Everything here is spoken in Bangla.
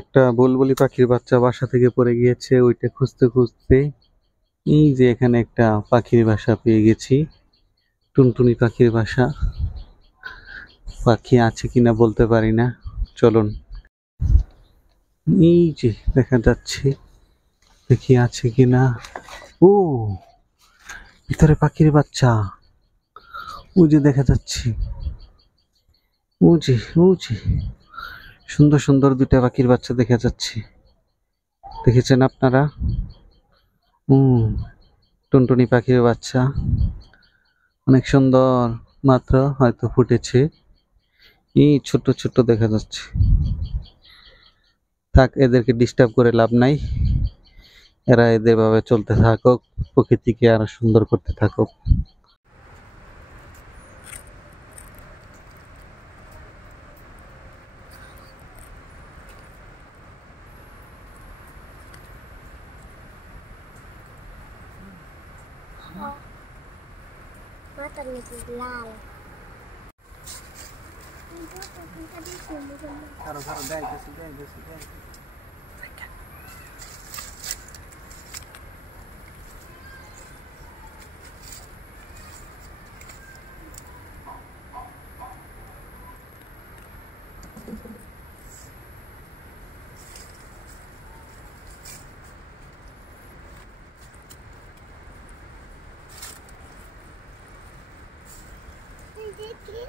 একটা বুলবুলি পাখির বাচ্চা বাসা থেকে পড়ে গিয়েছে, ওইটা খুঁজতে খুঁজতে এই যে এখানে একটা পাখির বাসা পেয়ে গেছি। টুনটুনি পাখির বাসা। পাখি আছে কিনা বলতে পারি না, চলুন এই যে দেখা যাচ্ছে, দেখি আছে কিনা। ও, ভিতরে পাখির বাচ্চা, ওই যে দেখা যাচ্ছে, ওই যে ওই যে সুন্দর সুন্দর দুইটা পাখির বাচ্চা দেখা যাচ্ছে। দেখেছেন আপনারা? টুনটুনি পাখির বাচ্চা অনেক সুন্দর, মাত্র হয়তো ফুটেছে। এই ছোট ছোট দেখা যাচ্ছে। থাক, এদেরকে ডিস্টার্ব করে লাভ নাই, এরা এদের ভাবে চলতে থাকুক, প্রকৃতিকে আরো সুন্দর করতে থাকুক। Mata natin লাল কারো কারো যাইতেছি যাইতেছি যাইতেছি। দেখি